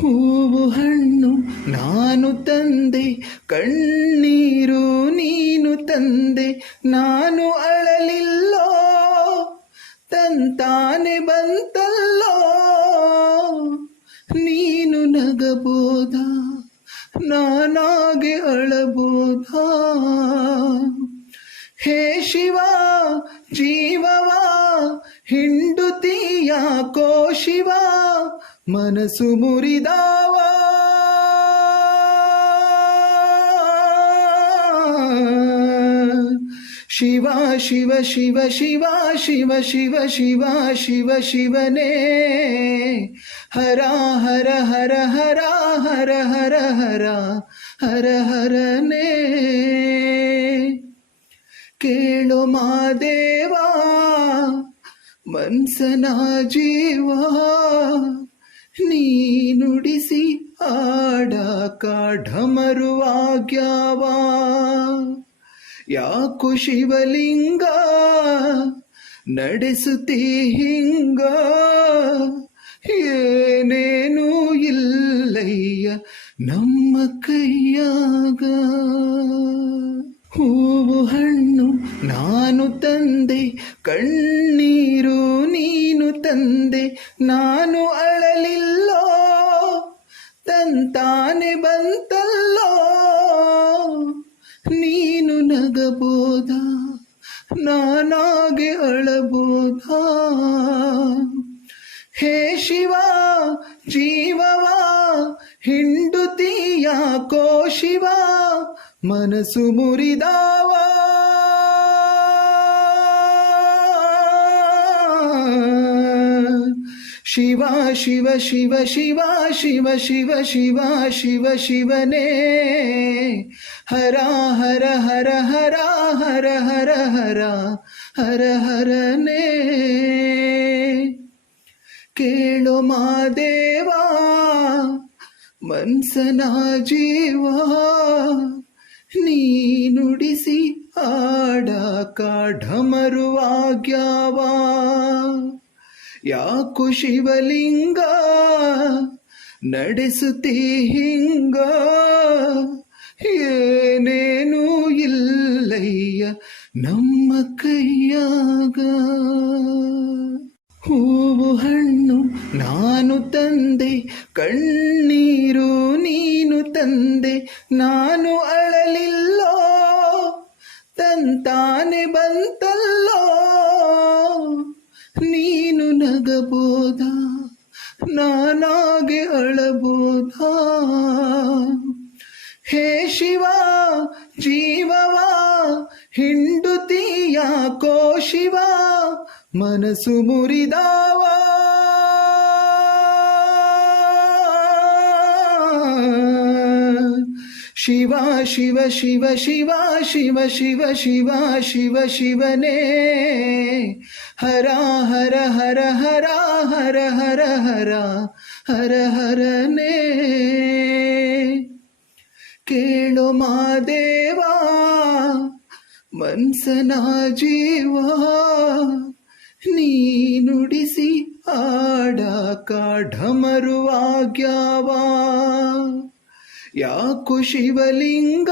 ಹೂವು ಹಣ್ಣು ನಾನು ತಂದೆ, ಕಣ್ಣೀರು ನೀನು ತಂದೆ, ನಾನು ಅಳಲಿಲ್ಲೋ ತಂತಾನೆ ಬಂತಲ್ಲೋ. ನೀನು ನಗಬೋದ, ನಾನಾಗೆ ಅಳಬೋದ. ಹೇ ಶಿವ ಜೀವವ ಹಿಂಡುತ್ತೀಯಾಕೋ ಶಿವ, ಮನಸ್ಸು ಮುರಿದಾವ. ಶಿವ ಶಿವ ಶಿವ ಶಿವ ಶಿವ ಶಿವ ಶಿವ ಶಿವ ಶಿವನೇ, ಹರ ಹರ ಹರ ಹರ ಹರ ಹರ ಹರ ಹರ ಹರನೇ. ಕೇಳೋ ಮಾದೇವ ಮನ್ಸನ ಜೀವ, ನೀ ನುಡಿಸಿ ಆಡಾಕ ಢಮರುವಾಗ್ಯಾವ. ಯಾಕೋ ಶಿವಲಿಂಗ ನಡೆಸುತ್ತೀ ಹಿಂಗ, ಏನೇನೂ ಇಲ್ಲಯ್ಯ ನಮ್ಮ ಕೈಯಾಗ. ಹೂವು ಹಣ್ಣು ನಾನು ತಂದೆ, ಕಣ್ಣೀರು ನೀನು ತಂದೆ, ನಾನು ಅಳಲಿಲ್ಲೋ ತಂತಾನೆ ಬಂತಲ್ಲೋ. ನೀನು ನಗಬೋದ, ನಾನಾಗೆ ಅಳಬೋದ. ಹೇ ಶಿವ ಜೀವವ ಹಿಂಡುತ್ತೀಯಾಕೋ ಶಿವ, ಮನಸ್ಸು ಮುರಿದಾವ. ಶಿವ ಶಿವ ಶಿವ ಶಿವ ಶಿವ ಶಿವ ಶಿವ ಶಿವ ಶಿವನೇ, ಹರ ಹರ ಹರ ಹರ ಹರ ಹರ ಹರ ಹರ ಹರನೇ. ಕೇಳೋ ಮಾದೇವ ಮನ್ಸನ ಜೀವ, ನೀ ನುಡಿಸಿ ಆಡಾಕ ಢಮರುವಾಗ್ಯಾವ. ಯಾಕೋ ಶಿವಲಿಂಗ ನಡೆಸುತ್ತೀ ಹಿಂಗ, ಏನೇನೂ ಇಲ್ಲಯ್ಯ ನಮ್ಮ ಕೈಯಾಗ. ಹೂವು ಹಣ್ಣು ನಾನು ತಂದೆ, ಕಣ್ಣೀರು ನೀನು ತಂದೆ, ನಾನು ಅಳಲಿಲ್ಲೋ ತಂತಾನೆ ಬಂತಲ್ಲೋ. ನೀನು ನಗಬೋದ, ನಾನಾಗೆ ಅಳಬೋದ. ಹೇ ಶಿವ ಜೀವವ ಹಿಂಡುತ್ತೀಯಾಕೋ ಶಿವ, ಮನಸ್ಸು ಮುರಿದಾವ. ಶಿವ ಶಿವ ಶಿವ ಶಿವ ಶಿವ ಶಿವ ಶಿವ ಶಿವ ಶಿವನೇ, ಹರ ಹರ ಹರ ಹರ ಹರ ಹರ ಹರ ಹರ ಹರನೇ. ಕೇಳೋ ಮಾದೇವ ಮನ್ಸನ ಜೀವ, ನೀ ನುಡಿಸಿ ಆಡಾಕ ಢಮರುವಾಗ್ಯಾವ. ಯಾಕೋ ಶಿವಲಿಂಗ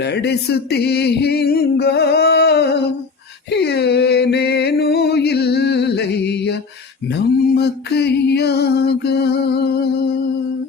ನಡೆಸುತ್ತೀ ಹಿಂಗ, ಏನೇನೂ ಇಲ್ಲಯ್ಯ ನಮ್ಮ ಕೈಯಾಗ.